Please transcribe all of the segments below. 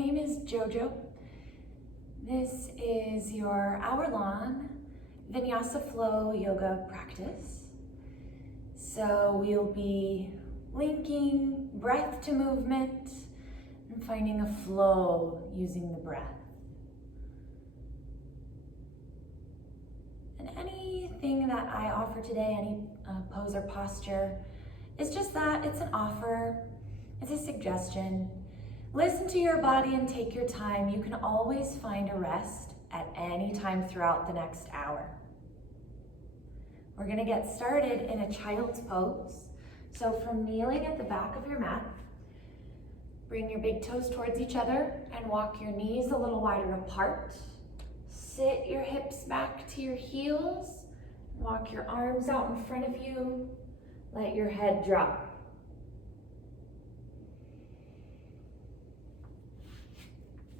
name is Jojo. This is your hour-long Vinyasa Flow yoga practice. So we'll be linking breath to movement and finding a flow using the breath. And anything that I offer today, any pose or posture, is just that. It's an offer, it's a suggestion. Listen to your body and take your time. You can always find a rest at any time throughout the next hour. We're gonna get started in a child's pose. So from kneeling at the back of your mat, bring your big toes towards each other and walk your knees a little wider apart. Sit your hips back to your heels. Walk your arms out in front of you. Let your head drop.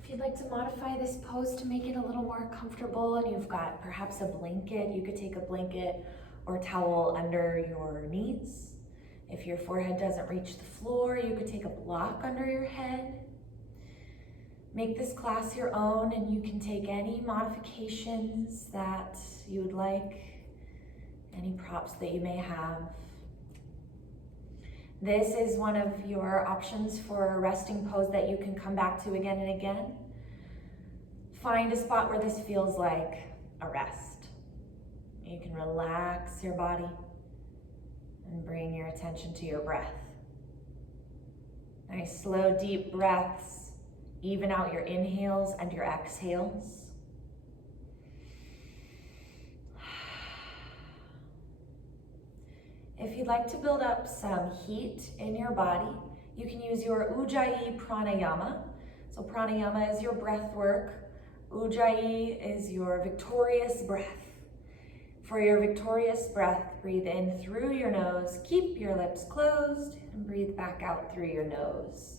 If you'd like to modify this pose to make it a little more comfortable and you've got perhaps a blanket, you could take a blanket or towel under your knees. If your forehead doesn't reach the floor, you could take a block under your head. Make this class your own, and you can take any modifications that you would like, any props that you may have. This is one of your options for a resting pose that you can come back to again and again. Find a spot where this feels like a rest. You can relax your body and bring your attention to your breath. Nice slow, deep breaths. Even out your inhales and your exhales. If you'd like to build up some heat in your body, you can use your Ujjayi Pranayama. So pranayama is your breath work. Ujjayi is your victorious breath. For your victorious breath, breathe in through your nose, keep your lips closed, and breathe back out through your nose.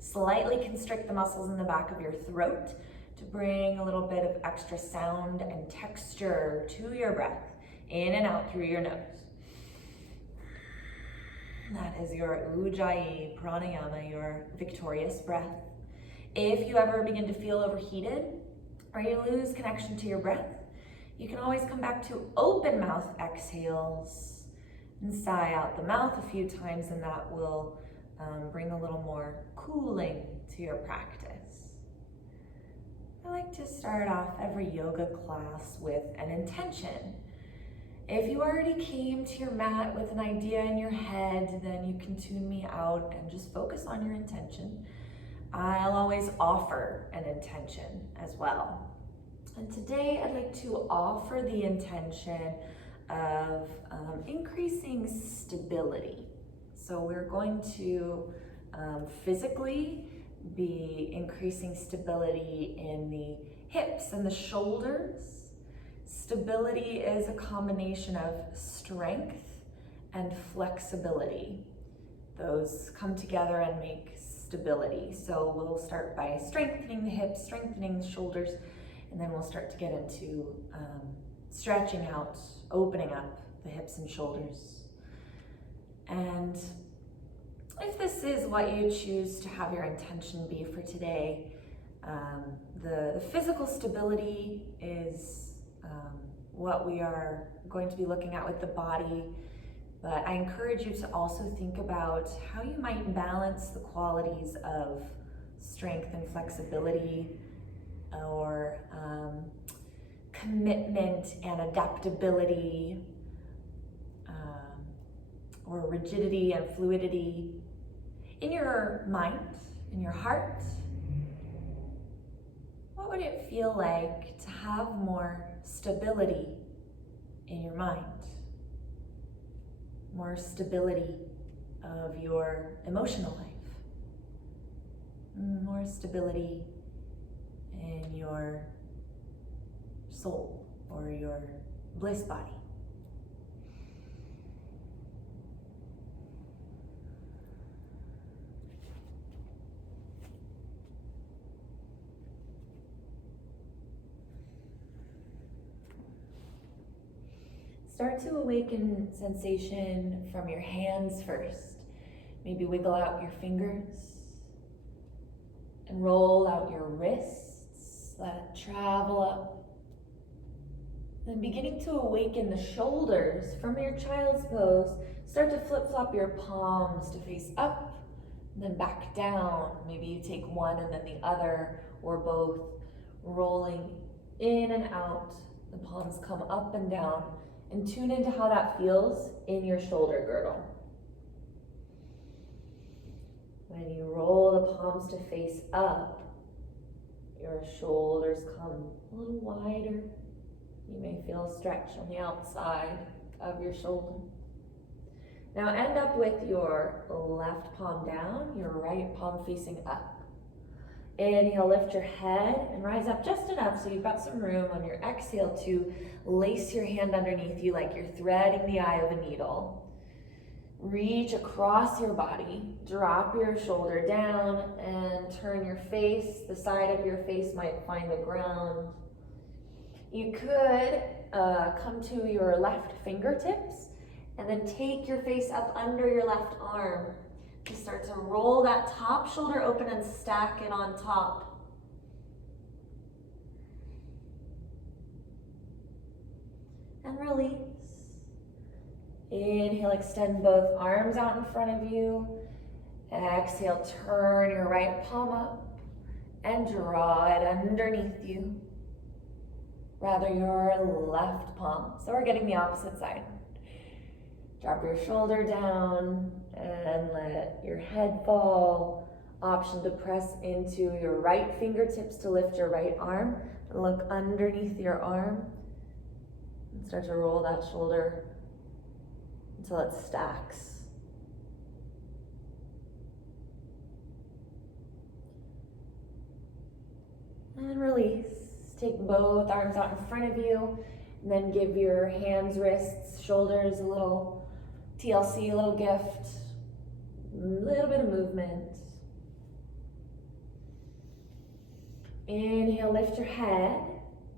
Slightly constrict the muscles in the back of your throat to bring a little bit of extra sound and texture to your breath, in and out through your nose. That is your Ujjayi Pranayama, your victorious breath. If you ever begin to feel overheated or you lose connection to your breath, you can always come back to open mouth exhales and sigh out the mouth a few times, and that will bring a little more cooling to your practice. I like to start off every yoga class with an intention. If you already came to your mat with an idea in your head, then you can tune me out and just focus on your intention. I'll always offer an intention as well. And today I'd like to offer the intention of increasing stability. So we're going to physically be increasing stability in the hips and the shoulders. Stability is a combination of strength and flexibility. Those come together and make stability. So we'll start by strengthening the hips, strengthening the shoulders, and then we'll start to get into stretching out, opening up the hips and shoulders. And if this is what you choose to have your intention be for today, the physical stability is what we are going to be looking at with the body, but I encourage you to also think about how you might balance the qualities of strength and flexibility, or commitment and adaptability, or rigidity and fluidity in your mind, in your heart. What would it feel like to have more stability in your mind? More stability of your emotional life. More stability in your soul or your bliss body. Start to awaken sensation from your hands first. Maybe wiggle out your fingers And roll out your wrists, let it travel up. Then beginning to awaken the shoulders from your child's pose, start to flip-flop your palms to face up, and then back down. Maybe you take one and then the other, or both, rolling in and out. The palms come up and down, and tune into how that feels in your shoulder girdle. When you roll the palms to face up, your shoulders come a little wider. You may feel a stretch on the outside of your shoulder. Now end up with your left palm down, your right palm facing up. Inhale, lift your head and rise up just enough so you've got some room on your exhale to lace your hand underneath you like you're threading the eye of a needle. Reach across your body, drop your shoulder down and turn your face. The side of your face might find the ground. You could come to your left fingertips and then take your face up under your left arm. You start to roll that top shoulder open and stack it on top. And release. Inhale, extend both arms out in front of you. Exhale, turn your right palm up and draw it underneath you. Rather, your left palm. So we're getting the opposite side. Drop your shoulder down and let your head fall. Option to press into your right fingertips to lift your right arm. Look underneath your arm and start to roll that shoulder until it stacks. And release. Take both arms out in front of you, and then give your hands, wrists, shoulders a little TLC, a little gift, a little bit of movement. Inhale, lift your head.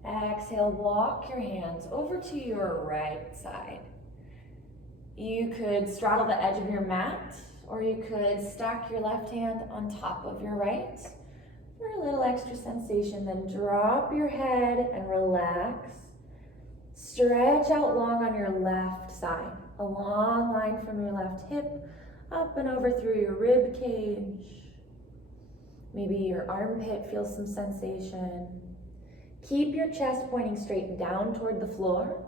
Exhale, walk your hands over to your right side. You could straddle the edge of your mat, or you could stack your left hand on top of your right. For a little extra sensation, then drop your head and relax. Stretch out long on your left side. A long line from your left hip up and over through your rib cage. Maybe your armpit feels some sensation. Keep your chest pointing straight down toward the floor.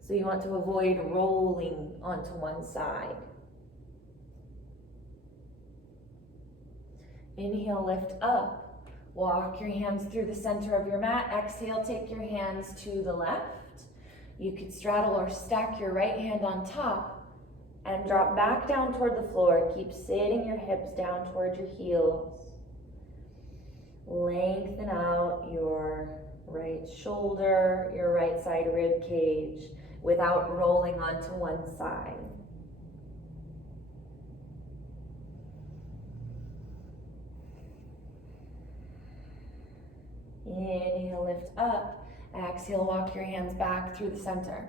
So you want to avoid rolling onto one side. Inhale, lift up. Walk your hands through the center of your mat. Exhale, take your hands to the left. You could straddle or stack your right hand on top and drop back down toward the floor. Keep sitting your hips down toward your heels. Lengthen out your right shoulder, your right side rib cage without rolling onto one side. Inhale, lift up. Exhale, walk your hands back through the center.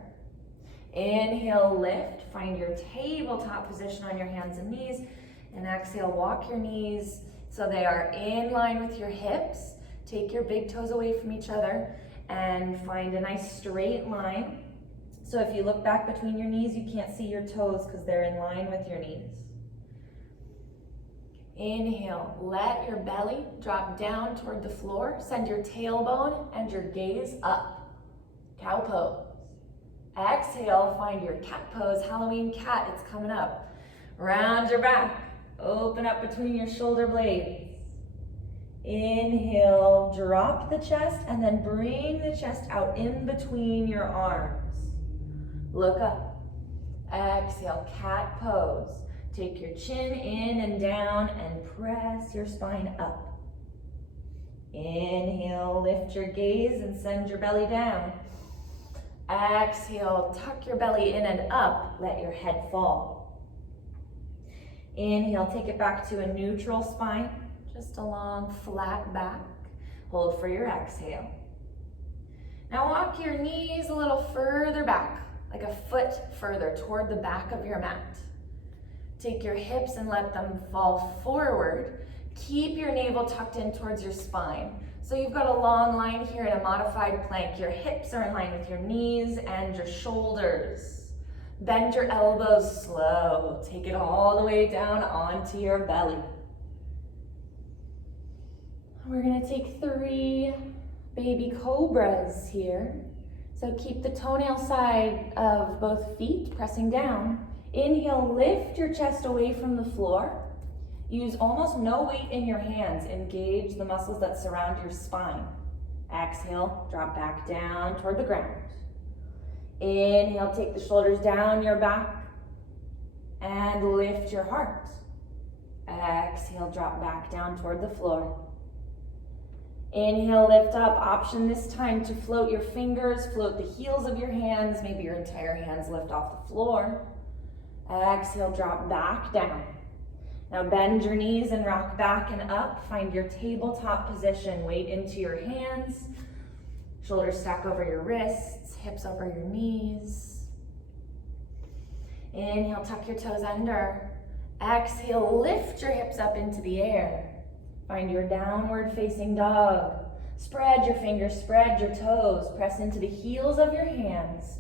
Inhale, lift. Find your tabletop position on your hands and knees. And exhale, walk your knees so they are in line with your hips. Take your big toes away from each other and find a nice straight line. So if you look back between your knees, you can't see your toes because they're in line with your knees. Inhale, let your belly drop down toward the floor. Send your tailbone and your gaze up. Cow pose. Exhale, find your cat pose. Halloween cat, it's coming up. Round your back. Open up between your shoulder blades. Inhale, drop the chest and then bring the chest out in between your arms. Look up. Exhale, cat pose. Take your chin in and down and press your spine up. Inhale, lift your gaze and send your belly down. Exhale, tuck your belly in and up, let your head fall. Inhale, take it back to a neutral spine, just a long flat back. Hold for your exhale. Now walk your knees a little further back, like a foot further toward the back of your mat. Take your hips and let them fall forward. Keep your navel tucked in towards your spine. So you've got a long line here in a modified plank. Your hips are in line with your knees and your shoulders. Bend your elbows slow. Take it all the way down onto your belly. We're gonna take 3 baby cobras here. So keep the toenail side of both feet pressing down. Inhale, lift your chest away from the floor. Use almost no weight in your hands. Engage the muscles that surround your spine. Exhale, drop back down toward the ground. Inhale, take the shoulders down your back and lift your heart. Exhale, drop back down toward the floor. Inhale, lift up. Option this time to float your fingers, float the heels of your hands, maybe your entire hands lift off the floor. Exhale, drop back down. Now bend your knees and rock back and up. Find your tabletop position. Weight into your hands. Shoulders stack over your wrists, hips over your knees. Inhale, tuck your toes under. Exhale, lift your hips up into the air. Find your downward facing dog. Spread your fingers, spread your toes. Press into the heels of your hands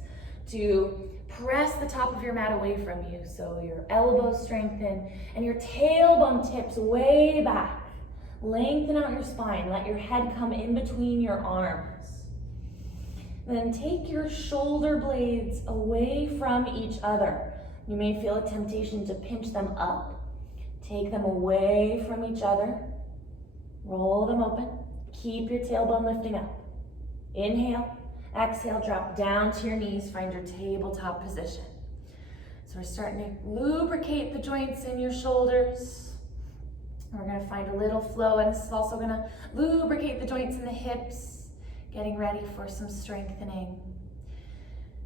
to press the top of your mat away from you. So your elbows strengthen and your tailbone tips way back. Lengthen out your spine. Let your head come in between your arms. Then take your shoulder blades away from each other. You may feel a temptation to pinch them up. Take them away from each other. Roll them open. Keep your tailbone lifting up. Inhale. Exhale, drop down to your knees. Find your tabletop position. So we're starting to lubricate the joints in your shoulders. We're going to find a little flow, and this is also going to lubricate the joints in the hips, getting ready for some strengthening.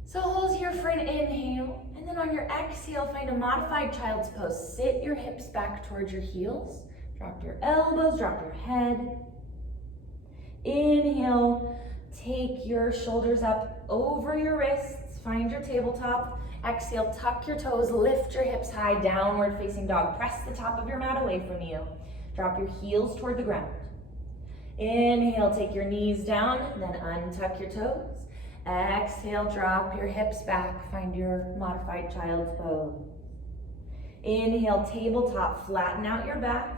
So hold here for an inhale, and then on your exhale, find a modified child's pose. Sit your hips back towards your heels. Drop your elbows, drop your head. Inhale, take your shoulders up over your wrists. Find your tabletop. Exhale, tuck your toes, lift your hips high, downward facing dog. Press the top of your mat away from you. Drop your heels toward the ground. Inhale, take your knees down, then untuck your toes. Exhale, drop your hips back. Find your modified child's pose. Inhale, tabletop, flatten out your back.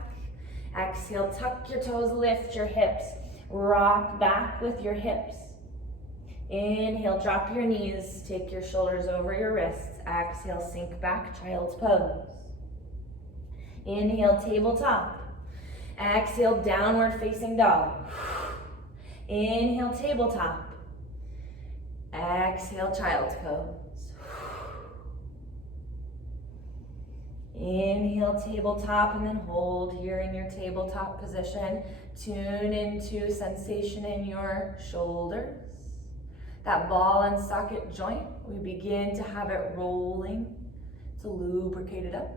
Exhale, tuck your toes, lift your hips. Rock back with your hips. Inhale, drop your knees, take your shoulders over your wrists. Exhale, sink back, child's pose. Inhale, tabletop. Exhale, downward facing dog. Inhale, tabletop. Exhale, child's pose. Inhale, tabletop, and then hold here in your tabletop position. Tune into sensation in your shoulders. That ball and socket joint, we begin to have it rolling to lubricate it up.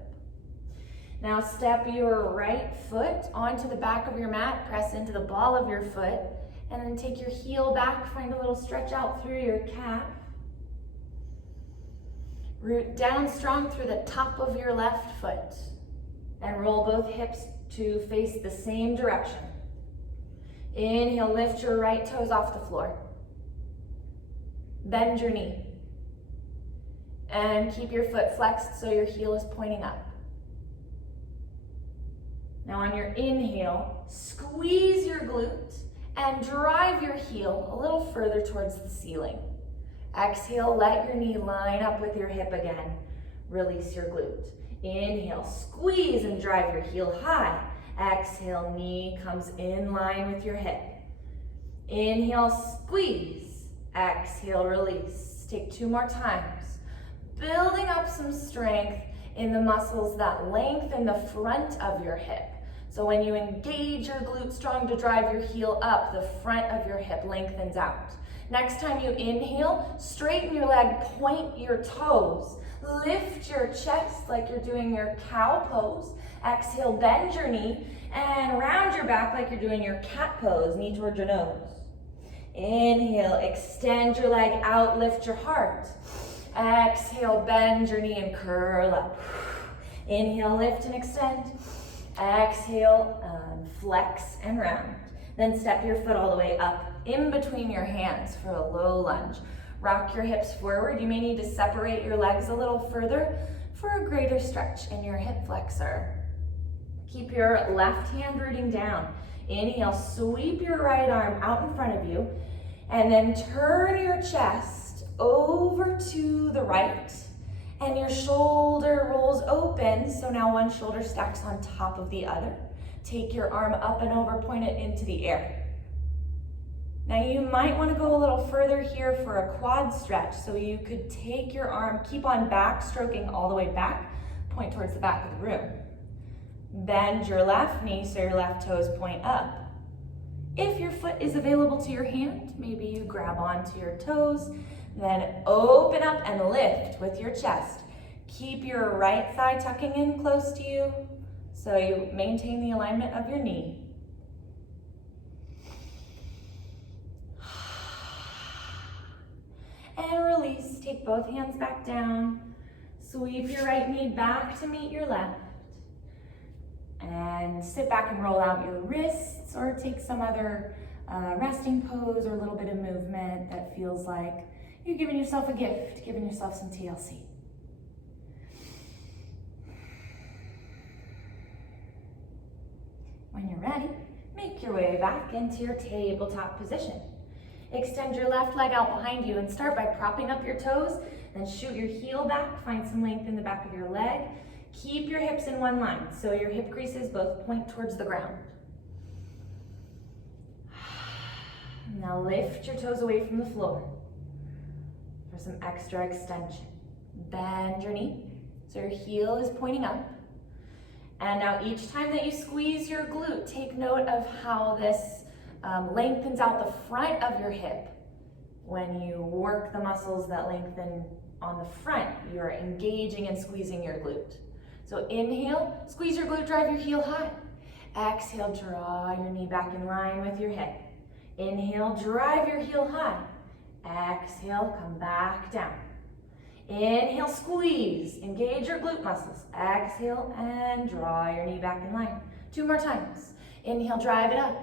Now step your right foot onto the back of your mat, press into the ball of your foot, and then take your heel back, find a little stretch out through your calf. Root down strong through the top of your left foot and roll both hips to face the same direction. Inhale, lift your right toes off the floor. Bend your knee and keep your foot flexed so your heel is pointing up. Now on your inhale, squeeze your glute and drive your heel a little further towards the ceiling. Exhale, let your knee line up with your hip again. Release your glute. Inhale, squeeze and drive your heel high. Exhale, knee comes in line with your hip. Inhale, squeeze. Exhale, release. Take 2 more times. Building up some strength in the muscles that lengthen the front of your hip. So when you engage your glute strong to drive your heel up, the front of your hip lengthens out. Next time you inhale, straighten your leg, point your toes. Lift your chest like you're doing your cow pose. Exhale, bend your knee and round your back like you're doing your cat pose, knee towards your nose. Inhale, extend your leg out, lift your heart. Exhale, bend your knee and curl up. Inhale, lift and extend. Exhale, flex and round. Then step your foot all the way up in between your hands for a low lunge. Rock your hips forward. You may need to separate your legs a little further for a greater stretch in your hip flexor. Keep your left hand rooting down. Inhale, sweep your right arm out in front of you, and then turn your chest over to the right, and your shoulder rolls open, so now one shoulder stacks on top of the other. Take your arm up and over, point it into the air. Now you might want to go a little further here for a quad stretch, so you could take your arm, keep on back, stroking all the way back, point towards the back of the room. Bend your left knee so your left toes point up. If your foot is available to your hand, maybe you grab onto your toes, then open up and lift with your chest. Keep your right thigh tucking in close to you so you maintain the alignment of your knee. And release, take both hands back down. Sweep your right knee back to meet your left. And sit back and roll out your wrists, or take some other resting pose or a little bit of movement that feels like you're giving yourself a gift, giving yourself some TLC. When you're ready, make your way back into your tabletop position. Extend your left leg out behind you and start by propping up your toes, then shoot your heel back, find some length in the back of your leg. Keep your hips in one line, so your hip creases both point towards the ground. Now lift your toes away from the floor for some extra extension. Bend your knee, so your heel is pointing up. And now each time that you squeeze your glute, take note of how this lengthens out the front of your hip. When you work the muscles that lengthen on the front, you're engaging and squeezing your glute. So inhale, squeeze your glute, drive your heel high. Exhale, draw your knee back in line with your hip. Inhale, drive your heel high. Exhale, come back down. Inhale, squeeze, engage your glute muscles. Exhale, and draw your knee back in line. 2 more times. Inhale, drive it up.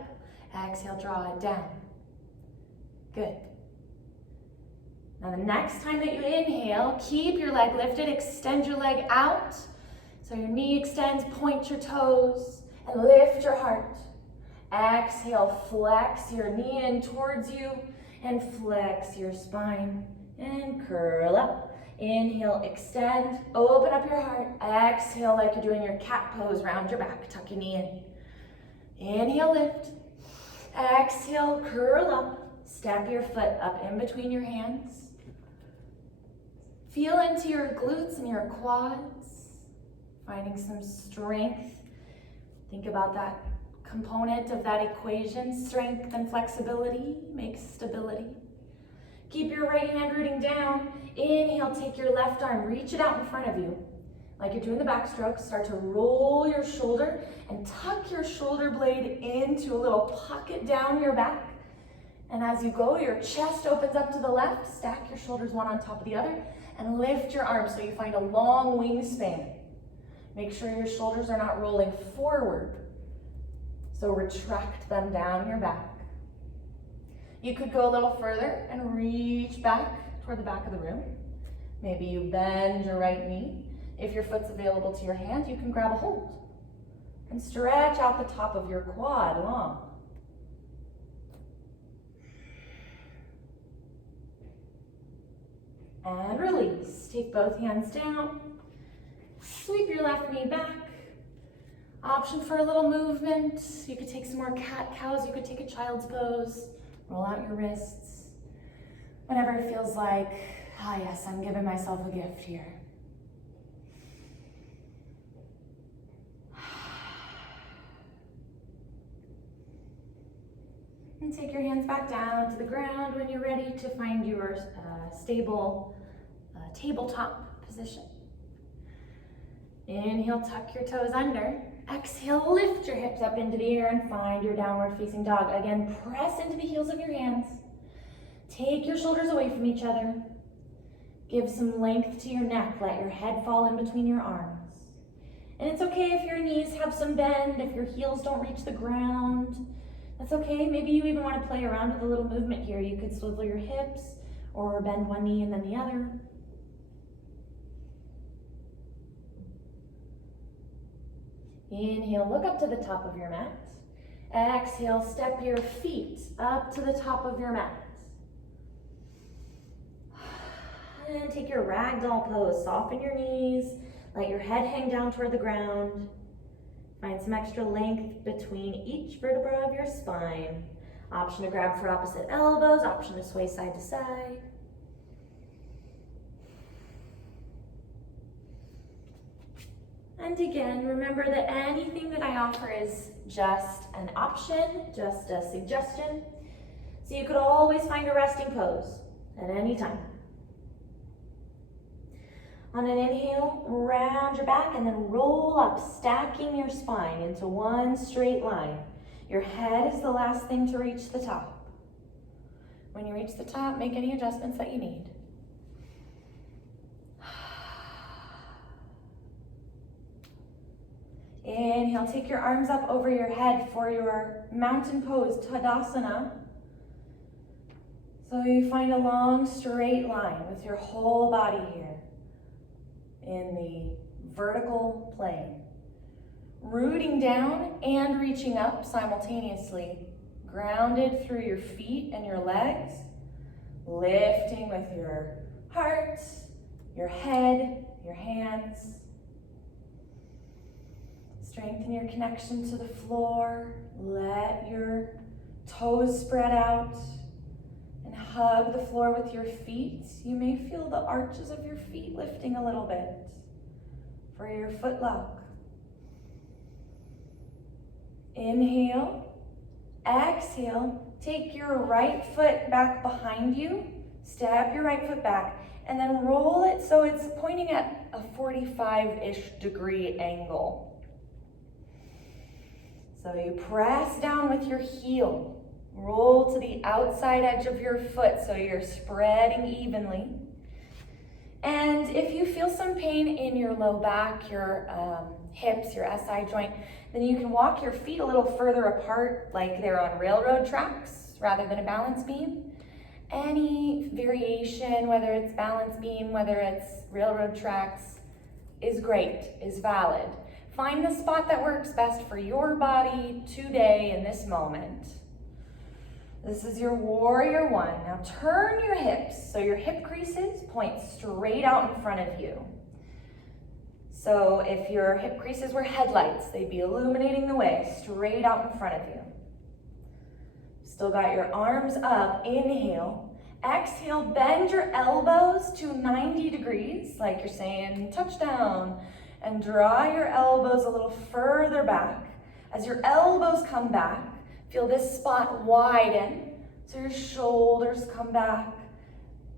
Exhale, draw it down. Good. Now the next time that you inhale, keep your leg lifted, extend your leg out. So your knee extends, point your toes, and lift your heart. Exhale, flex your knee in towards you, and flex your spine, and curl up. Inhale, extend, open up your heart. Exhale like you're doing your cat pose, round your back, tuck your knee in. Inhale, lift. Exhale, curl up. Step your foot up in between your hands. Feel into your glutes and your quads, finding some strength. Think about that component of that equation. Strength and flexibility makes stability. Keep your right hand rooting down. Inhale, take your left arm, reach it out in front of you. Like you're doing the backstroke, start to roll your shoulder and tuck your shoulder blade into a little pocket down your back. And as you go, your chest opens up to the left, stack your shoulders one on top of the other, and lift your arms so you find a long wingspan. Make sure your shoulders are not rolling forward. So retract them down your back. You could go a little further and reach back toward the back of the room. Maybe you bend your right knee. If your foot's available to your hand, you can grab a hold and stretch out the top of your quad long. And release. Take both hands down. Sweep your left knee back. Option for a little movement. You could take some more cat-cows. You could take a child's pose. Roll out your wrists. Whenever it feels like, ah yes, I'm giving myself a gift here. And take your hands back down to the ground when you're ready to find your stable tabletop position. Inhale, tuck your toes under. Exhale, lift your hips up into the air and find your downward facing dog. Again, press into the heels of your hands. Take your shoulders away from each other. Give some length to your neck. Let your head fall in between your arms. And it's okay if your knees have some bend, if your heels don't reach the ground. That's okay. Maybe you even want to play around with a little movement here. You could swivel your hips or bend one knee and then the other. Inhale, look up to the top of your mat. Exhale, step your feet up to the top of your mat. And take your ragdoll pose. Soften your knees. Let your head hang down toward the ground. Find some extra length between each vertebra of your spine. Option to grab for opposite elbows. Option to sway side to side. And again, remember that anything that I offer is just an option, just a suggestion. So you could always find a resting pose at any time. On an inhale, round your back and then roll up, stacking your spine into one straight line. Your head is the last thing to reach the top. When you reach the top, make any adjustments that you need. Inhale, take your arms up over your head for your mountain pose, Tadasana. So you find a long straight line with your whole body here in the vertical plane. Rooting down and reaching up simultaneously, grounded through your feet and your legs, lifting with your heart, your head, your hands. Strengthen your connection to the floor. Let your toes spread out and hug the floor with your feet. You may feel the arches of your feet lifting a little bit for your foot lock. Inhale, exhale, take your right foot back behind you, step your right foot back, and then roll it so it's pointing at a 45-ish degree angle. So you press down with your heel, roll to the outside edge of your foot so you're spreading evenly. And if you feel some pain in your low back, your hips, your SI joint, then you can walk your feet a little further apart like they're on railroad tracks rather than a balance beam. Any variation, whether it's balance beam, whether it's railroad tracks, is great, is valid. Find the spot that works best for your body today in this moment. This is your warrior one. Now turn your hips so your hip creases point straight out in front of you. So if your hip creases were headlights, they'd be illuminating the way straight out in front of you. Still got your arms up. Inhale. Exhale, bend your elbows to 90 degrees, like you're saying touchdown. And draw your elbows a little further back. As your elbows come back, feel this spot widen. So your shoulders come back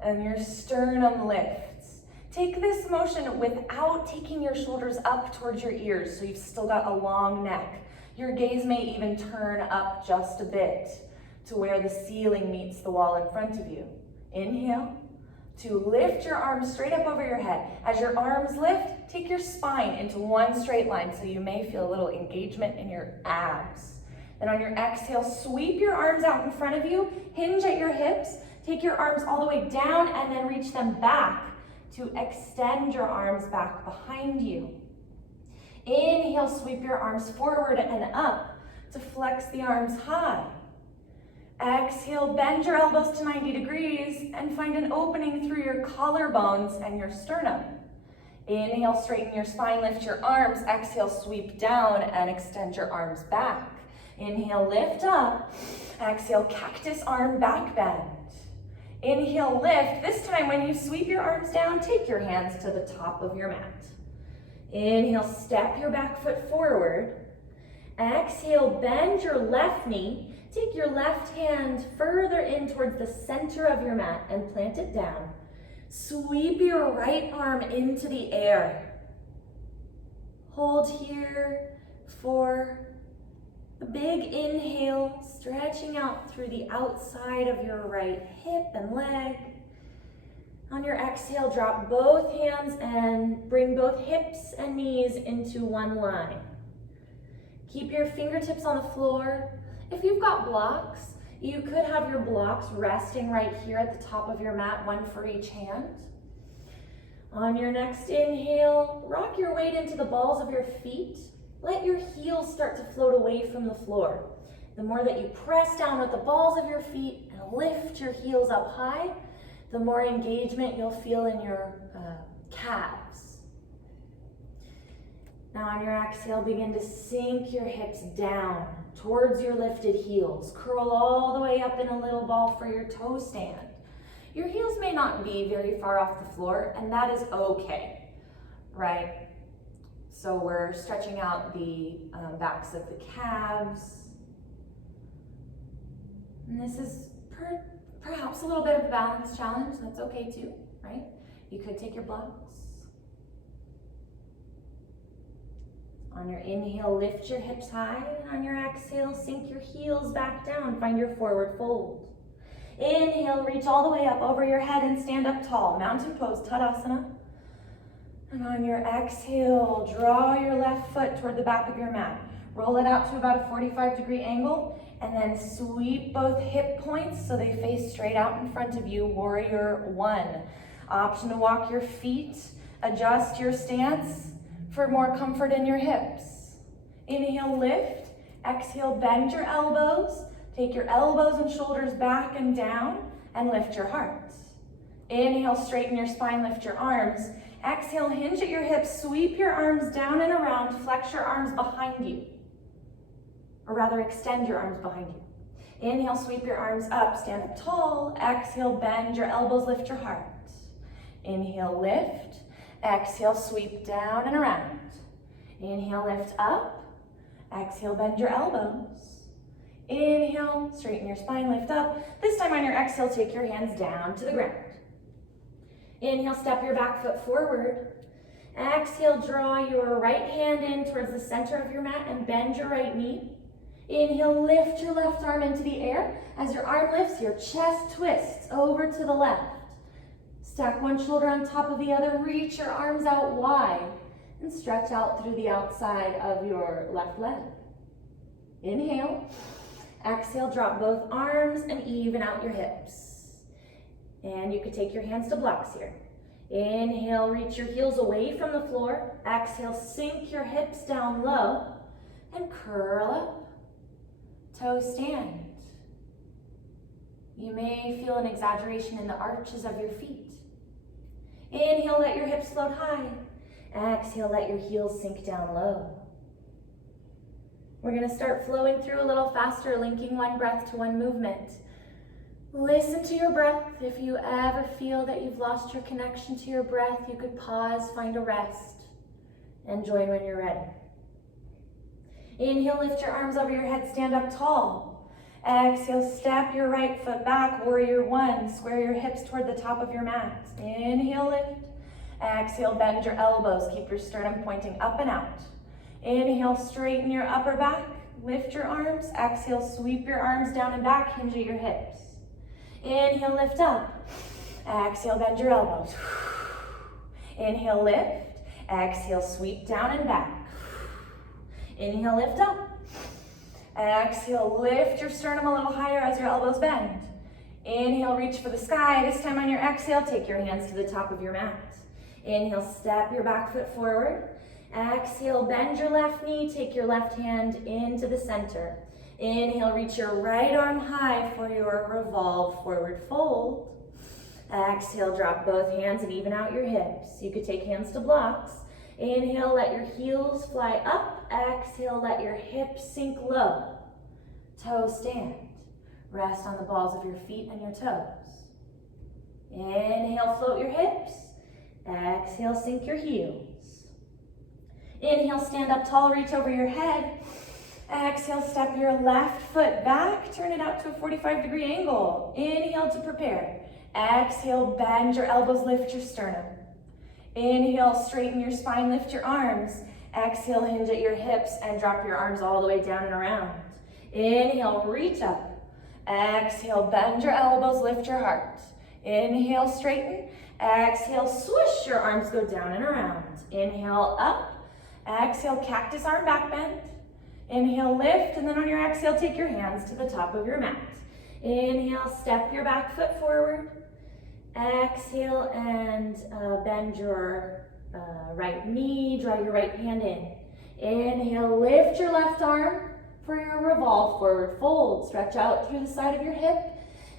and your sternum lifts. Take this motion without taking your shoulders up towards your ears, so you've still got a long neck. Your gaze may even turn up just a bit to where the ceiling meets the wall in front of you. Inhale. To lift your arms straight up over your head. As your arms lift, take your spine into one straight line so you may feel a little engagement in your abs. Then on your exhale, sweep your arms out in front of you, hinge at your hips, take your arms all the way down and then reach them back to extend your arms back behind you. Inhale, sweep your arms forward and up to flex the arms high. Exhale, bend your elbows to 90 degrees and find an opening through your collarbones and your sternum. Inhale, straighten your spine, lift your arms. Exhale, sweep down and extend your arms back. Inhale, lift up. Exhale, cactus arm back bend. Inhale, lift. This time when you sweep your arms down, take your hands to the top of your mat. Inhale, step your back foot forward. Exhale, bend your left knee. Take your left hand further in towards the center of your mat and plant it down. Sweep your right arm into the air. Hold here for a big inhale, stretching out through the outside of your right hip and leg. On your exhale, drop both hands and bring both hips and knees into one line. Keep your fingertips on the floor. If you've got blocks, you could have your blocks resting right here at the top of your mat, one for each hand. On your next inhale, rock your weight into the balls of your feet. Let your heels start to float away from the floor. The more that you press down with the balls of your feet and lift your heels up high, the more engagement you'll feel in your calves. Now on your exhale, begin to sink your hips down towards your lifted heels. Curl all the way up in a little ball for your toe stand. Your heels may not be very far off the floor, and that is okay, right? So we're stretching out the backs of the calves. And this is perhaps a little bit of a balance challenge. That's okay too, right? You could take your blocks. On your inhale, lift your hips high. And on your exhale, sink your heels back down. Find your forward fold. Inhale, reach all the way up over your head and stand up tall. Mountain pose, Tadasana. And on your exhale, draw your left foot toward the back of your mat. Roll it out to about a 45-degree angle, and then sweep both hip points so they face straight out in front of you, warrior one. Option to walk your feet, adjust your stance for more comfort in your hips. Inhale, lift. Exhale, bend your elbows. Take your elbows and shoulders back and down, and lift your heart. Inhale, straighten your spine, lift your arms. Exhale, hinge at your hips, sweep your arms down and around, flex your arms behind you. Or rather, extend your arms behind you. Inhale, sweep your arms up, stand up tall. Exhale, bend your elbows, lift your heart. Inhale, lift. Exhale, sweep down and around. Inhale, lift up. Exhale, bend your elbows. Inhale, straighten your spine, lift up. This time on your exhale, take your hands down to the ground. Inhale, step your back foot forward. Exhale, draw your right hand in towards the center of your mat and bend your right knee. Inhale, lift your left arm into the air. As your arm lifts, your chest twists over to the left. Stack one shoulder on top of the other, reach your arms out wide, and stretch out through the outside of your left leg. Inhale. Exhale, drop both arms and even out your hips. And you could take your hands to blocks here. Inhale, reach your heels away from the floor. Exhale, sink your hips down low and curl up. Toe stand. You may feel an exaggeration in the arches of your feet. Inhale, let your hips float high. Exhale, let your heels sink down low. We're going to start flowing through a little faster, linking one breath to one movement. Listen to your breath. If you ever feel that you've lost your connection to your breath, you could pause, find a rest, and join when you're ready. Inhale, lift your arms over your head, stand up tall. Exhale, step your right foot back, warrior one. Square your hips toward the top of your mat. Inhale, lift. Exhale, bend your elbows. Keep your sternum pointing up and out. Inhale, straighten your upper back. Lift your arms. Exhale, sweep your arms down and back. Hinge at your hips. Inhale, lift up. Exhale, bend your elbows. Inhale, lift. Exhale, sweep down and back. Inhale, lift up. Exhale, lift your sternum a little higher as your elbows bend. Inhale, reach for the sky. This time on your exhale, take your hands to the top of your mat. Inhale, step your back foot forward. Exhale, bend your left knee. Take your left hand into the center. Inhale, reach your right arm high for your revolve forward fold. Exhale, drop both hands and even out your hips. You could take hands to blocks. Inhale, let your heels fly up. Exhale, let your hips sink low. Toe stand. Rest on the balls of your feet and your toes. Inhale, float your hips. Exhale, sink your heels. Inhale, stand up tall, reach over your head. Exhale, step your left foot back, turn it out to a 45-degree angle. Inhale to prepare. Exhale, bend your elbows, lift your sternum. Inhale, straighten your spine, lift your arms. Exhale, hinge at your hips and drop your arms all the way down and around. Inhale, reach up. Exhale, bend your elbows, lift your heart. Inhale, straighten. Exhale, swoosh, your arms go down and around. Inhale, up. Exhale, cactus arm back bend. Inhale, lift, and then on your exhale, take your hands to the top of your mat. Inhale, step your back foot forward. Exhale, and bend your right knee, draw your right hand in. Inhale, lift your left arm for your revolve forward fold. Stretch out through the side of your hip.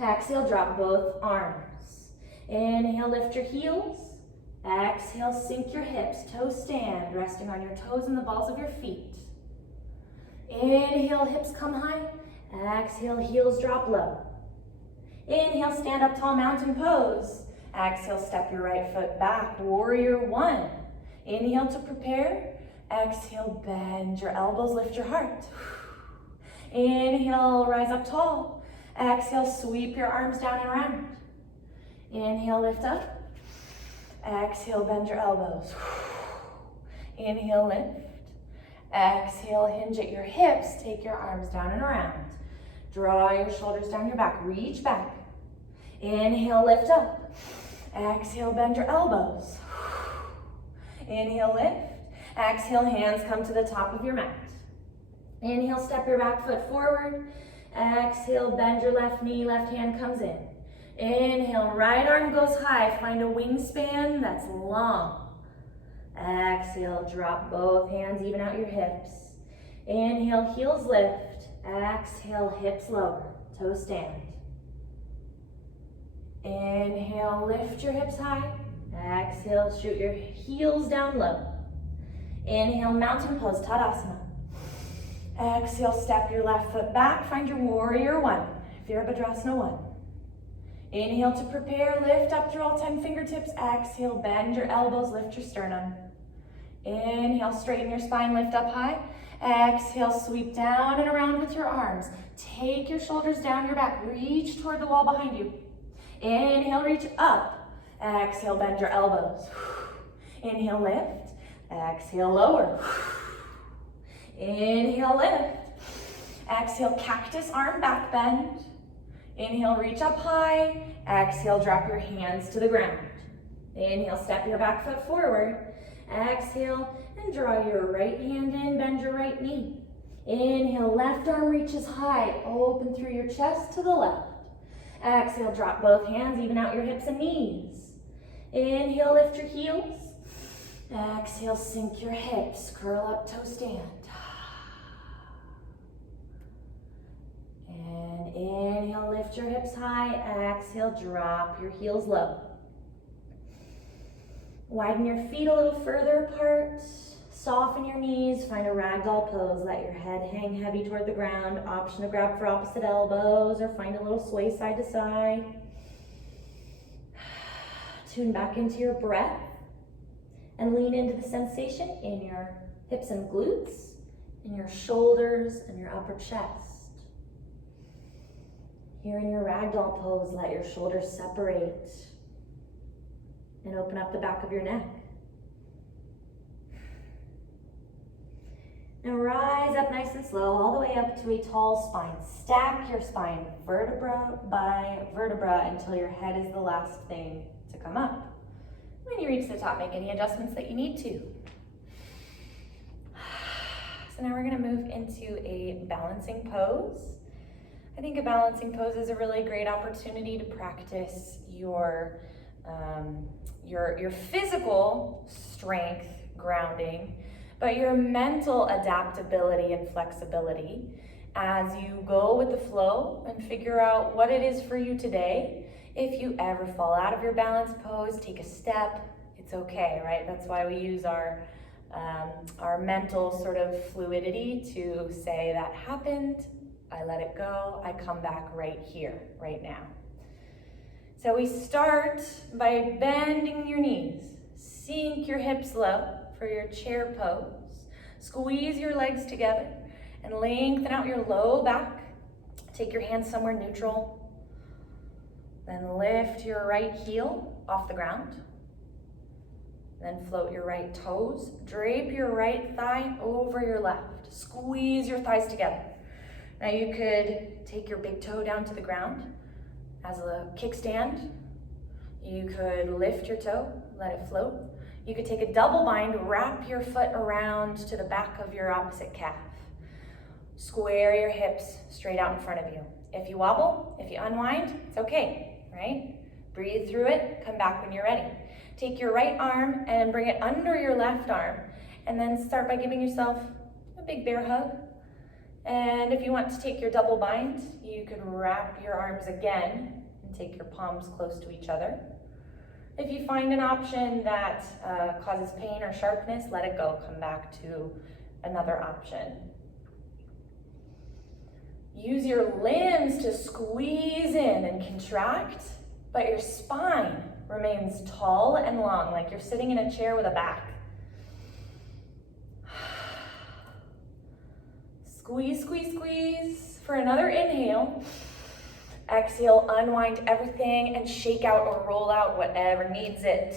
Exhale, drop both arms. Inhale, lift your heels. Exhale, sink your hips, toe stand, resting on your toes and the balls of your feet. Inhale, hips come high. Exhale, heels drop low. Inhale, stand up tall, mountain pose. Exhale, step your right foot back, warrior one. Inhale to prepare. Exhale, bend your elbows, lift your heart. Inhale, rise up tall. Exhale, sweep your arms down and around. Inhale, lift up. Exhale, bend your elbows. Inhale, lift. Exhale, hinge at your hips. Take your arms down and around. Draw your shoulders down your back. Reach back. Inhale, lift up. Exhale, bend your elbows. Inhale, lift. Exhale, hands come to the top of your mat. Inhale, step your back foot forward. Exhale, bend your left knee, left hand comes in. Inhale, right arm goes high. Find a wingspan that's long. Exhale, drop both hands, even out your hips. Inhale, heels lift. Exhale, hips lower, toes stand. Inhale, lift your hips high. Exhale, shoot your heels down low. Inhale, mountain pose, Tadasana. Exhale, step your left foot back, find your warrior one, Virabhadrasana one. Inhale to prepare, lift up through all 10 fingertips. Exhale, bend your elbows, lift your sternum. Inhale, straighten your spine, lift up high. Exhale, sweep down and around with your arms. Take your shoulders down your back, reach toward the wall behind you. Inhale, reach up. Exhale, bend your elbows. Inhale, lift. Exhale, lower. Inhale, lift. Exhale, cactus arm back bend. Inhale, reach up high. Exhale, drop your hands to the ground. Inhale, step your back foot forward. Exhale, and draw your right hand in, bend your right knee. Inhale, left arm reaches high, open through your chest to the left. Exhale, drop both hands, even out your hips and knees. Inhale, lift your heels. Exhale, sink your hips, curl up, toe stand. And inhale, lift your hips high. Exhale, drop your heels low. Widen your feet a little further apart. Soften your knees. Find a ragdoll pose. Let your head hang heavy toward the ground. Option to grab for opposite elbows or find a little sway side to side. Tune back into your breath and lean into the sensation in your hips and glutes, in your shoulders and your upper chest. Here in your ragdoll pose, let your shoulders separate and open up the back of your neck. Now rise up nice and slow, all the way up to a tall spine. Stack your spine vertebra by vertebra until your head is the last thing to come up. When you reach the top, make any adjustments that you need to. So now we're gonna move into a balancing pose. I think a balancing pose is a really great opportunity to practice your physical strength, grounding, but your mental adaptability and flexibility as you go with the flow and figure out what it is for you today. If you ever fall out of your balance pose, take a step, it's okay, right? That's why we use our mental sort of fluidity to say that happened, I let it go, I come back right here, right now. So we start by bending your knees. Sink your hips low for your chair pose. Squeeze your legs together and lengthen out your low back. Take your hands somewhere neutral. Then lift your right heel off the ground. Then float your right toes. Drape your right thigh over your left. Squeeze your thighs together. Now you could take your big toe down to the ground as a kickstand. You could lift your toe, let it float. You could take a double bind, wrap your foot around to the back of your opposite calf. Square your hips straight out in front of you. If you wobble, if you unwind, it's okay, right? Breathe through it, come back when you're ready. Take your right arm and bring it under your left arm, and then start by giving yourself a big bear hug. And if you want to take your double bind, you could wrap your arms again and take your palms close to each other. If you find an option that causes pain or sharpness, let it go. Come back to another option. Use your limbs to squeeze in and contract, but your spine remains tall and long, like you're sitting in a chair with a back. Squeeze, squeeze, squeeze. For another inhale. Exhale, unwind everything and shake out or roll out whatever needs it.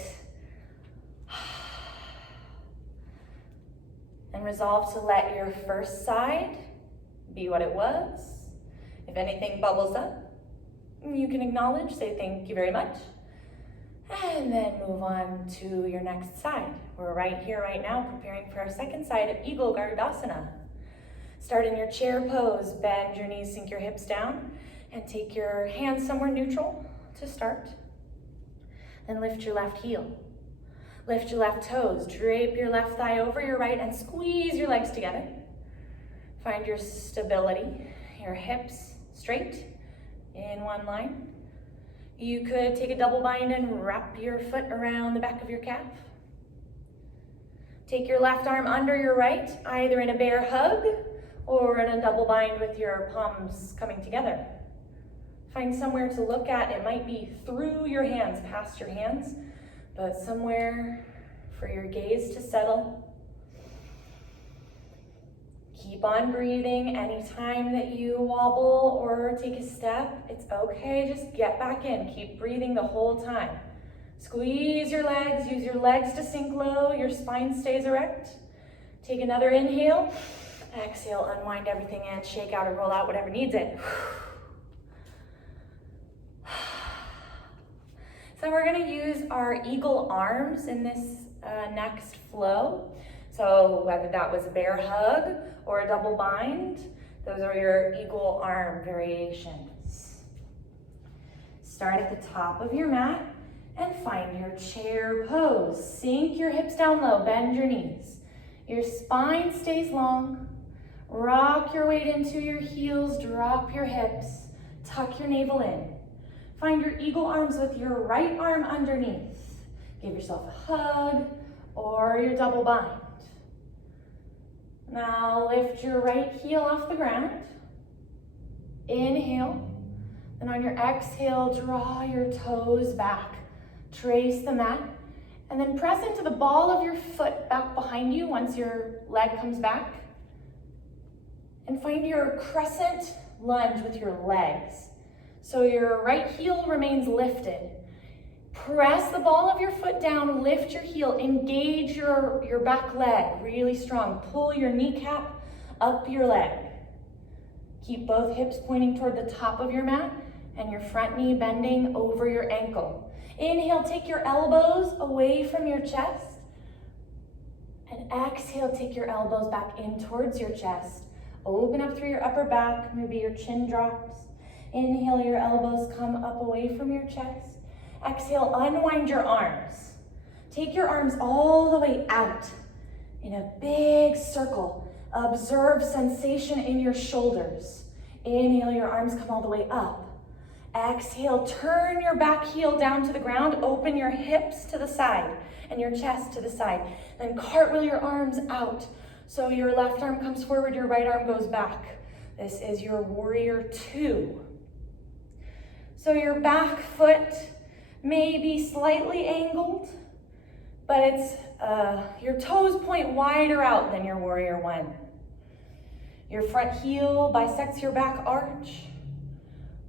And resolve to let your first side be what it was. If anything bubbles up, you can acknowledge, say thank you very much, and then move on to your next side. We're right here, right now, preparing for our second side of Eagle Garudasana. Start in your chair pose, bend your knees, sink your hips down, and take your hands somewhere neutral to start. Then lift your left heel. Lift your left toes, drape your left thigh over your right, and squeeze your legs together. Find your stability, your hips straight in one line. You could take a double bind and wrap your foot around the back of your calf. Take your left arm under your right, either in a bear hug or in a double bind with your palms coming together. Find somewhere to look at. It might be through your hands, past your hands, but somewhere for your gaze to settle. Keep on breathing. Anytime that you wobble or take a step, it's okay. Just get back in. Keep breathing the whole time. Squeeze your legs. Use your legs to sink low. Your spine stays erect. Take another inhale. Exhale, unwind everything in. Shake out or roll out whatever needs it. So we're going to use our eagle arms in this next flow. So whether that was a bear hug or a double bind, those are your eagle arm variations. Start at the top of your mat and find your chair pose. Sink your hips down low, bend your knees. Your spine stays long. Rock your weight into your heels, drop your hips, tuck your navel in. Find your eagle arms with your right arm underneath. Give yourself a hug or your double bind. Now lift your right heel off the ground. Inhale. And on your exhale, draw your toes back. Trace the mat. And then press into the ball of your foot back behind you once your leg comes back. And find your crescent lunge with your legs. So your right heel remains lifted. Press the ball of your foot down, lift your heel, engage your back leg really strong. Pull your kneecap up your leg. Keep both hips pointing toward the top of your mat and your front knee bending over your ankle. Inhale, take your elbows away from your chest. And exhale, take your elbows back in towards your chest. Open up through your upper back, maybe your chin drops. Inhale, your elbows come up away from your chest. Exhale, unwind your arms. Take your arms all the way out in a big circle. Observe sensation in your shoulders. Inhale, your arms come all the way up. Exhale, turn your back heel down to the ground. Open your hips to the side and your chest to the side. Then cartwheel your arms out. So your left arm comes forward, your right arm goes back. This is your warrior two. So your back foot may be slightly angled, but it's your toes point wider out than your warrior one. Your front heel bisects your back arch.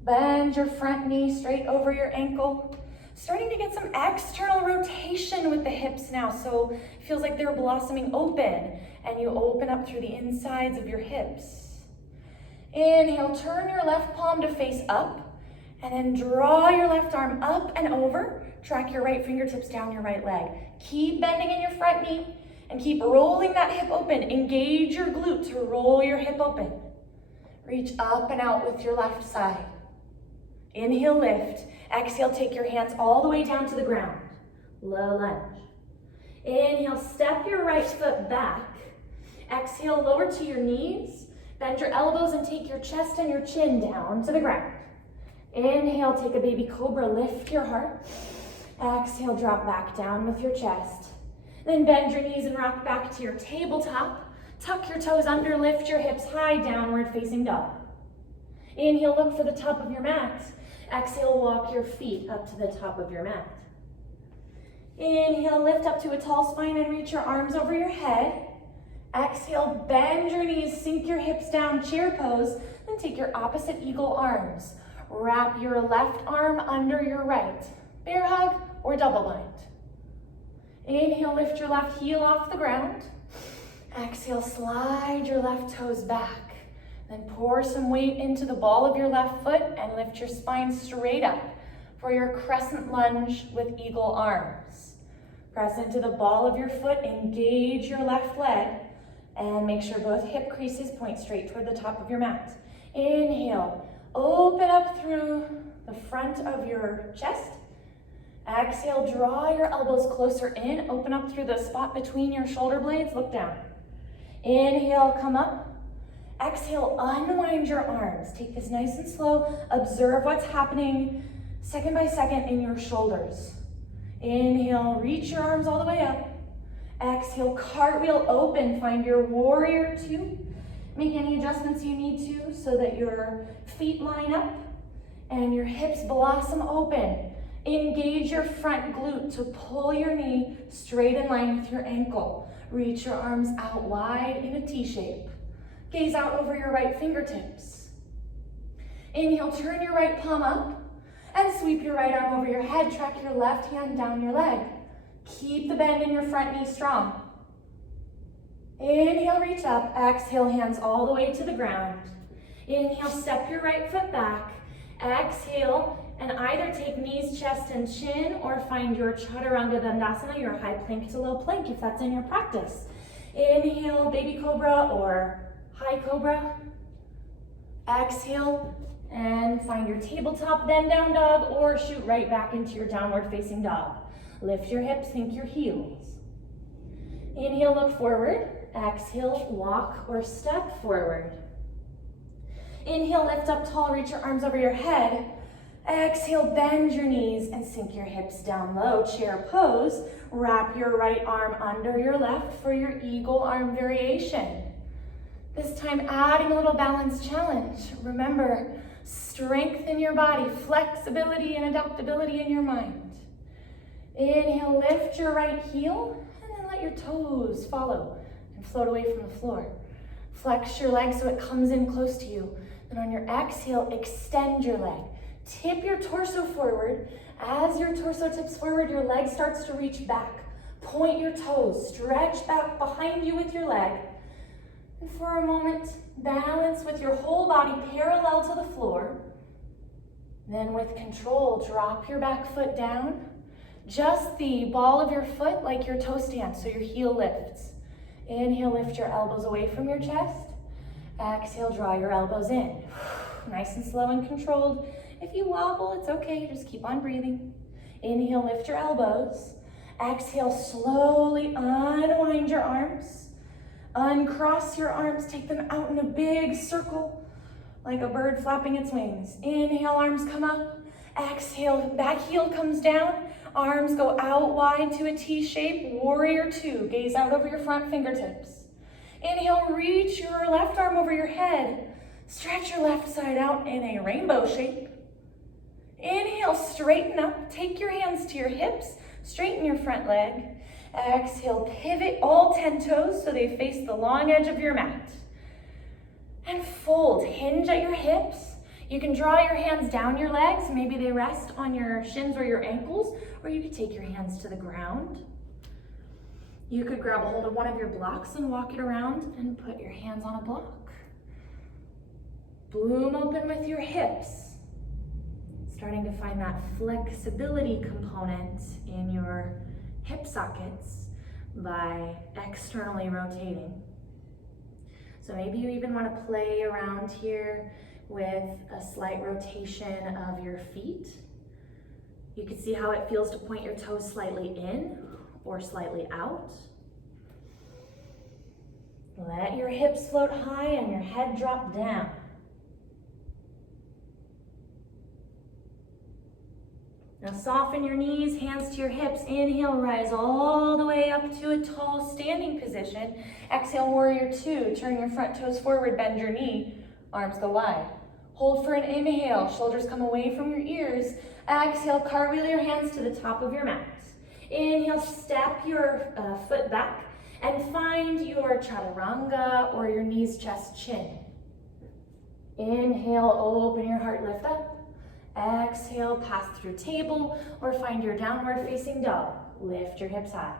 Bend your front knee straight over your ankle. Starting to get some external rotation with the hips now, so it feels like they're blossoming open, and you open up through the insides of your hips. Inhale, turn your left palm to face up, And then draw your left arm up and over. Track your right fingertips down your right leg. Keep bending in your front knee and keep rolling that hip open. Engage your glute to roll your hip open. Reach up and out with your left side. Inhale, lift. Exhale, take your hands all the way down to the ground. Low lunge. Inhale, step your right foot back. Exhale, lower to your knees. Bend your elbows and take your chest and your chin down to the ground. Inhale, take a baby cobra, lift your heart. Exhale, drop back down with your chest. Then bend your knees and rock back to your tabletop. Tuck your toes under, lift your hips high, downward facing dog. Inhale, look for the top of your mat. Exhale, walk your feet up to the top of your mat. Inhale, lift up to a tall spine and reach your arms over your head. Exhale, bend your knees, sink your hips down, chair pose, then take your opposite eagle arms. Wrap your left arm under your right. Bear hug or double bind. Inhale, lift your left heel off the ground. Exhale, slide your left toes back. Then pour some weight into the ball of your left foot and lift your spine straight up for your crescent lunge with eagle arms. Press into the ball of your foot, engage your left leg, and make sure both hip creases point straight toward the top of your mat. Inhale, open up through the front of your chest. Exhale, draw your elbows closer in, open up through the spot between your shoulder blades, look down. Inhale, come up. Exhale, unwind your arms. Take this nice and slow. Observe what's happening second by second in your shoulders. Inhale, reach your arms all the way up. Exhale, cartwheel open. Find your warrior two. Make any adjustments you need to so that your feet line up and your hips blossom open. Engage your front glute to pull your knee straight in line with your ankle. Reach your arms out wide in a T shape. Gaze out over your right fingertips. Inhale, turn your right palm up and sweep your right arm over your head. Track your left hand down your leg. Keep the bend in your front knee strong. Inhale, reach up. Exhale, hands all the way to the ground. Inhale, step your right foot back. Exhale, and either take knees, chest, and chin, or find your Chaturanga Dandasana, your high plank to low plank, if that's in your practice. Inhale, baby cobra or high cobra. Exhale, and find your tabletop, then down dog, or shoot right back into your downward facing dog. Lift your hips, sink your heels. Inhale, look forward. Exhale, walk or step forward. Inhale, lift up tall, reach your arms over your head. Exhale, bend your knees and sink your hips down low. Chair pose. Wrap your right arm under your left for your eagle arm variation. This time, adding a little balance challenge. Remember, strength in your body, flexibility and adaptability in your mind. Inhale, lift your right heel, and then let your toes follow and float away from the floor. Flex your leg so it comes in close to you. Then on your exhale, extend your leg. Tip your torso forward. As your torso tips forward, your leg starts to reach back. Point your toes, stretch back behind you with your leg. And for a moment, balance with your whole body parallel to the floor. Then with control, drop your back foot down. Just the ball of your foot like your toe stand, so your heel lifts. Inhale, lift your elbows away from your chest. Exhale, draw your elbows in. Nice and slow and controlled. If you wobble, it's okay, just keep on breathing. Inhale, lift your elbows. Exhale, slowly unwind your arms. Uncross your arms, take them out in a big circle, like a bird flapping its wings. Inhale, arms come up. Exhale, back heel comes down. Arms go out wide to a T shape, warrior two. Gaze out over your front fingertips. Inhale, reach your left arm over your head. Stretch your left side out in a rainbow shape. Inhale, straighten up. Take your hands to your hips. Straighten your front leg. Exhale, pivot all 10 toes so they face the long edge of your mat. And fold, hinge at your hips. You can draw your hands down your legs. Maybe they rest on your shins or your ankles, or you could take your hands to the ground. You could grab a hold of one of your blocks and walk it around and put your hands on a block. Bloom open with your hips. Starting to find that flexibility component in your hip sockets by externally rotating. So maybe you even want to play around here with a slight rotation of your feet. You can see how it feels to point your toes slightly in or slightly out. Let your hips float high and your head drop down. Now soften your knees, hands to your hips. Inhale, rise all the way up to a tall standing position. Exhale, warrior two. Turn your front toes forward, bend your knee. Arms go wide. Hold for an inhale. Shoulders come away from your ears. Exhale, cartwheel your hands to the top of your mat. Inhale, step your foot back and find your chaturanga or your knees, chest, chin. Inhale, open your heart, lift up. Exhale, pass through table or find your downward facing dog. Lift your hips high.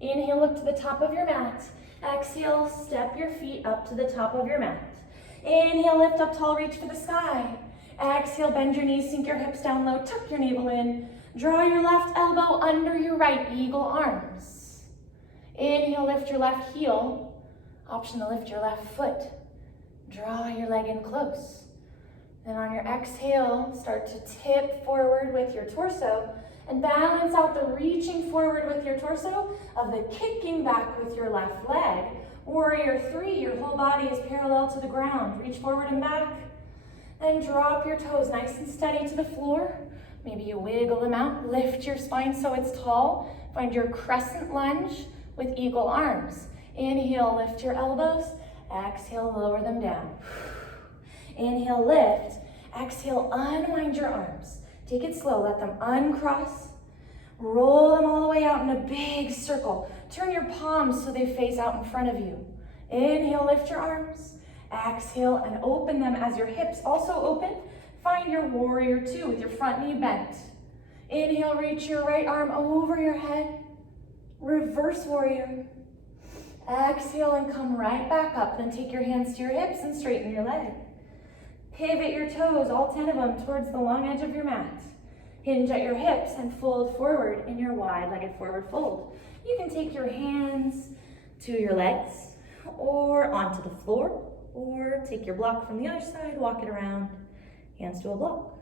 Inhale, look to the top of your mat. Exhale, step your feet up to the top of your mat. Inhale, lift up tall, reach for the sky. Exhale, bend your knees, sink your hips down low, tuck your navel in. Draw your left elbow under your right, eagle arms. Inhale, lift your left heel. Option to lift your left foot. Draw your leg in close. Then on your exhale, start to tip forward with your torso and balance out the reaching forward with your torso of the kicking back with your left leg. Warrior three, your whole body is parallel to the ground. Reach forward and back. Then drop your toes nice and steady to the floor. Maybe you wiggle them out. Lift your spine so it's tall. Find your crescent lunge with eagle arms. Inhale, lift your elbows. Exhale, lower them down. Inhale, lift. Exhale, unwind your arms. Take it slow, let them uncross. Roll them all the way out in a big circle. Turn your palms so they face out in front of you. Inhale, lift your arms. Exhale, and open them as your hips also open. Find your warrior two with your front knee bent. Inhale, reach your right arm over your head. Reverse warrior. Exhale and come right back up. Then take your hands to your hips and straighten your leg. Pivot your toes, all 10 of them, towards the long edge of your mat. Hinge at your hips and fold forward in your wide-legged forward fold. You can take your hands to your legs or onto the floor, or take your block from the other side, walk it around, hands to a block.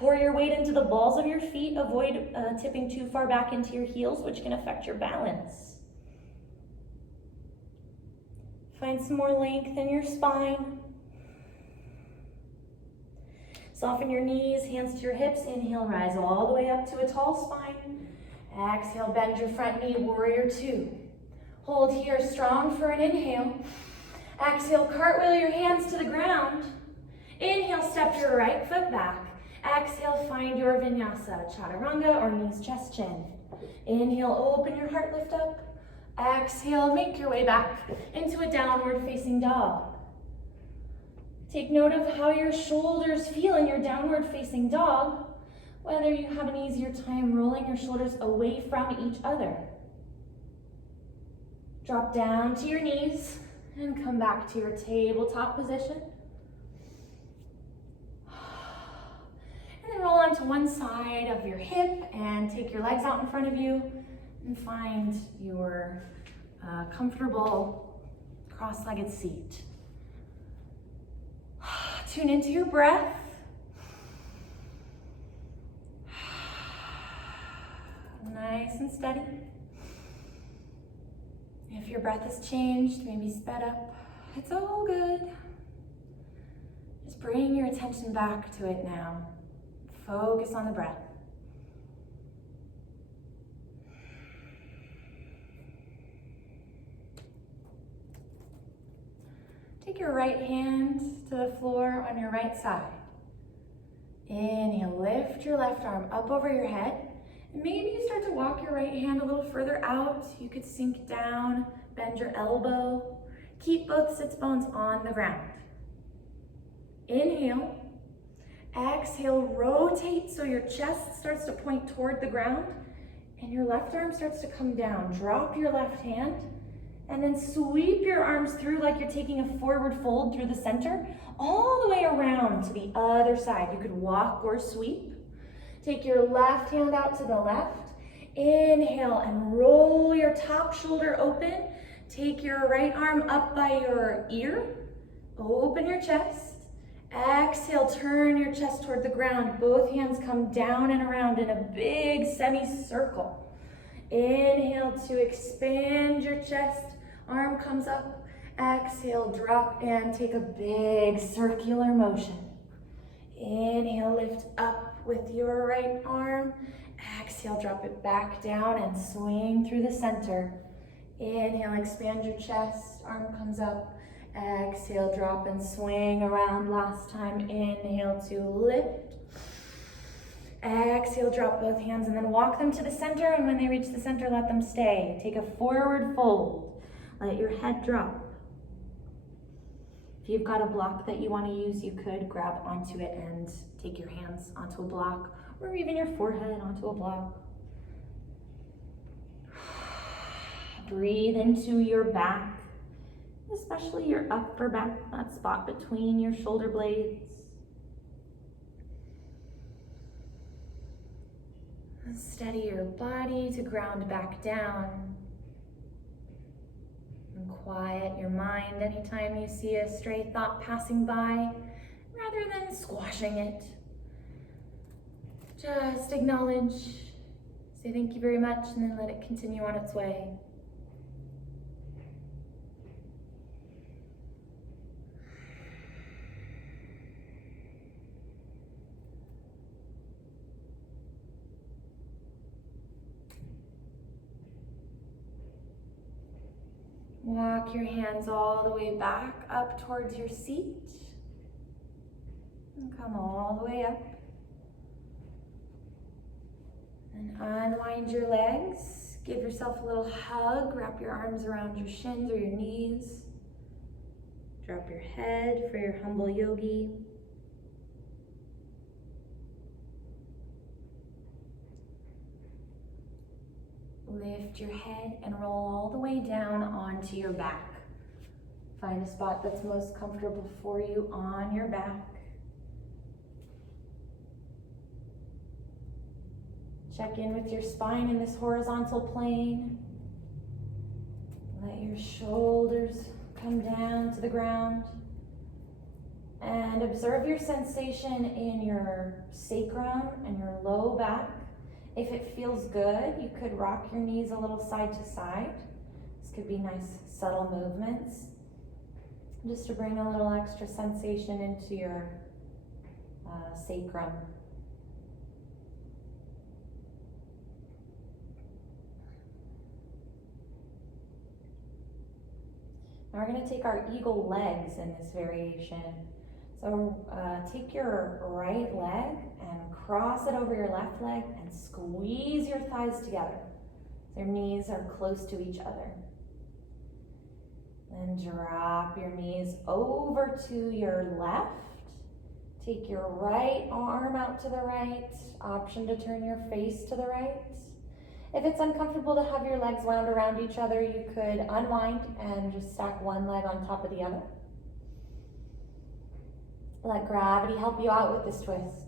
Pour your weight into the balls of your feet. Avoid tipping too far back into your heels, which can affect your balance. Find some more length in your spine. Soften your knees, hands to your hips. Inhale, rise all the way up to a tall spine. Exhale, bend your front knee, warrior two. Hold here, strong for an inhale. Exhale, cartwheel your hands to the ground. Inhale, step your right foot back. Exhale, find your vinyasa, chaturanga or knees, chest, chin. Inhale, open your heart, lift up. Exhale, make your way back into a downward facing dog. Take note of how your shoulders feel in your downward facing dog, whether you have an easier time rolling your shoulders away from each other. Drop down to your knees and come back to your tabletop position. And then roll onto one side of your hip and take your legs out in front of you and find your comfortable cross-legged seat. Tune into your breath. Nice and steady. If your breath has changed, maybe sped up, it's all good. Just bring your attention back to it now. Focus on the breath. Take your right hand to the floor on your right side. Inhale, lift your left arm up over your head. And maybe you start to walk your right hand a little further out. You could sink down, bend your elbow. Keep both sits bones on the ground. Inhale. Exhale, rotate so your chest starts to point toward the ground and your left arm starts to come down. Drop your left hand And then sweep your arms through like you're taking a forward fold through the center, all the way around to the other side. You could walk or sweep. Take your left hand out to the left. Inhale and roll your top shoulder open. Take your right arm up by your ear. Open your chest. Exhale, turn your chest toward the ground. Both hands come down and around in a big semicircle. Inhale to expand your chest. Arm comes up. Exhale, drop and take a big circular motion. Inhale, lift up with your right arm. Exhale, drop it back down and swing through the center. Inhale, expand your chest. Arm comes up. Exhale, drop and swing around. Last time, inhale to lift. Exhale, drop both hands and then walk them to the center, and when they reach the center, let them stay. Take a forward fold. Let your head drop. If you've got a block that you want to use, you could grab onto it and take your hands onto a block, or even your forehead onto a block. Breathe into your back, especially your upper back, that spot between your shoulder blades. Steady your body to ground back down. And quiet your mind anytime you see a stray thought passing by, rather than squashing it. Just acknowledge, say thank you very much, and then let it continue on its way. Walk your hands all the way back up towards your seat. And come all the way up. And unwind your legs. Give yourself a little hug. Wrap your arms around your shins or your knees. Drop your head for your humble yogi. Lift your head and roll all the way down onto your back. Find a spot that's most comfortable for you on your back. Check in with your spine in this horizontal plane. Let your shoulders come down to the ground. And observe your sensation in your sacrum and your low back. If it feels good, you could rock your knees a little side to side. This could be nice, subtle movements, just to bring a little extra sensation into your sacrum. Now we're going to take our eagle legs in this variation. So take your right leg and cross it over your left leg and squeeze your thighs together. So your knees are close to each other. Then drop your knees over to your left. Take your right arm out to the right. Option to turn your face to the right. If it's uncomfortable to have your legs wound around each other, you could unwind and just stack one leg on top of the other. Let gravity help you out with this twist.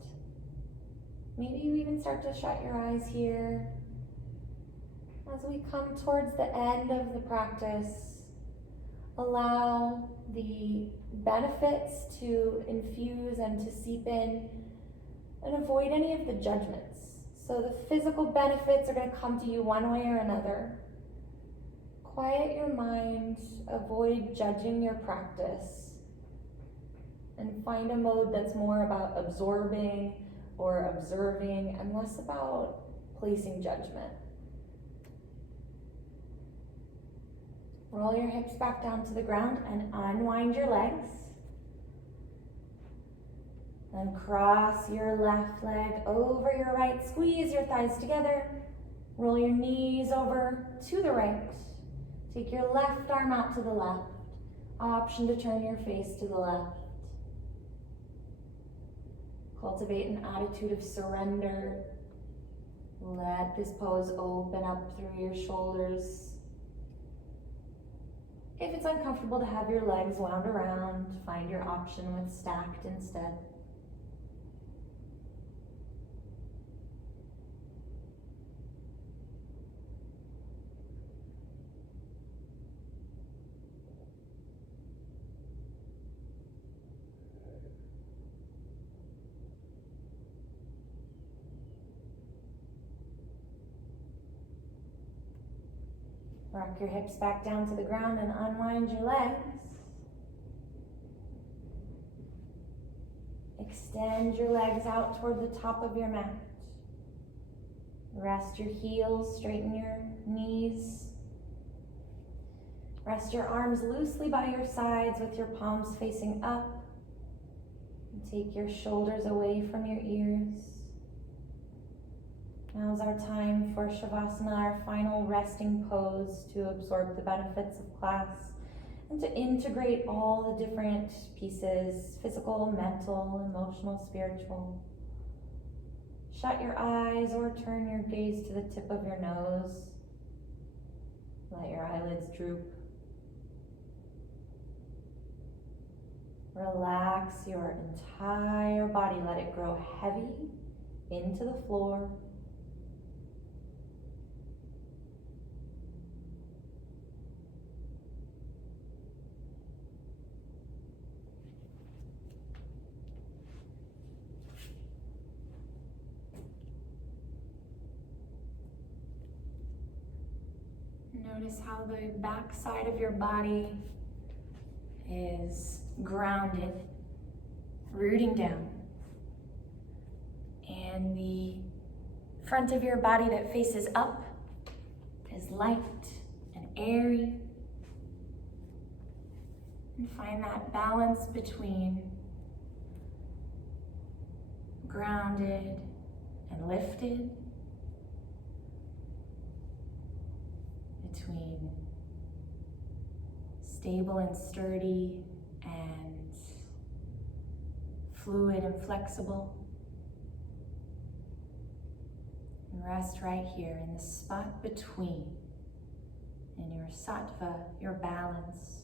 Maybe you even start to shut your eyes here. As we come towards the end of the practice, allow the benefits to infuse and to seep in, and avoid any of the judgments. So the physical benefits are going to come to you one way or another. Quiet your mind, avoid judging your practice, and find a mode that's more about absorbing or observing and less about placing judgment. Roll your hips back down to the ground and unwind your legs. Then cross your left leg over your right. Squeeze your thighs together. Roll your knees over to the right. Take your left arm out to the left. Option to turn your face to the left. Cultivate an attitude of surrender. Let this pose open up through your shoulders. If it's uncomfortable to have your legs wound around, find your option with stacked instead. Rock your hips back down to the ground and unwind your legs. Extend your legs out toward the top of your mat. Rest your heels, straighten your knees. Rest your arms loosely by your sides with your palms facing up. And take your shoulders away from your ears. Now's our time for Shavasana, our final resting pose, to absorb the benefits of class and to integrate all the different pieces, physical, mental, emotional, spiritual. Shut your eyes or turn your gaze to the tip of your nose. Let your eyelids droop. Relax your entire body. Let it grow heavy into the floor. Notice how the back side of your body is grounded, rooting down. And the front of your body that faces up is light and airy. And find that balance between grounded and lifted, between stable and sturdy and fluid and flexible. And rest right here in the spot between, in your sattva, your balance.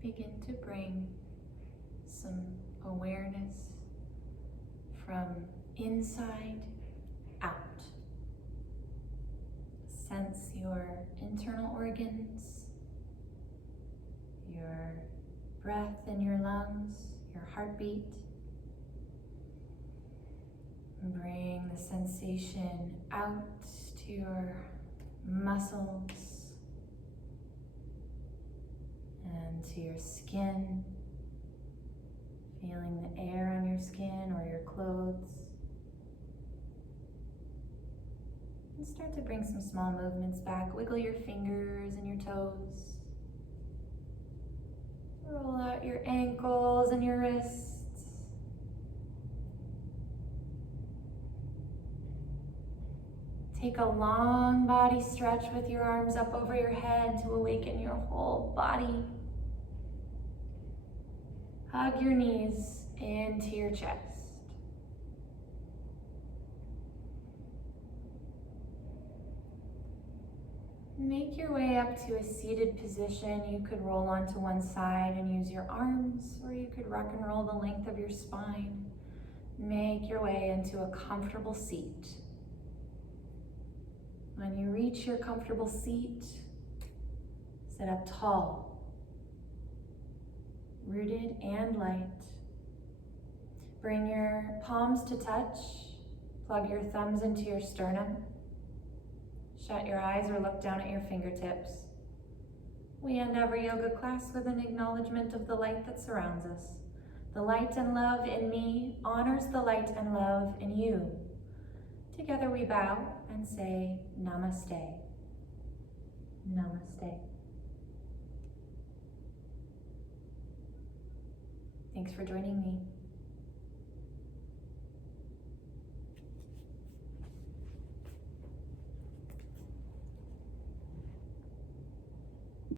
Begin to bring some awareness from inside out. Sense your internal organs, your breath in your lungs, your heartbeat. Bring the sensation out to your muscles and to your skin, feeling the air on your skin or your clothes. And start to bring some small movements back. Wiggle your fingers and your toes. Roll out your ankles and your wrists. Take a long body stretch with your arms up over your head to awaken your whole body. Hug your knees into your chest. Make your way up to a seated position. You could roll onto one side and use your arms, or you could rock and roll the length of your spine. Make your way into a comfortable seat. When you reach your comfortable seat, sit up tall, rooted and light. Bring your palms to touch. Plug your thumbs into your sternum. Shut your eyes or look down at your fingertips. We end every yoga class with an acknowledgement of the light that surrounds us. The light and love in me honors the light and love in you. Together we bow and say namaste. Namaste. Thanks for joining me.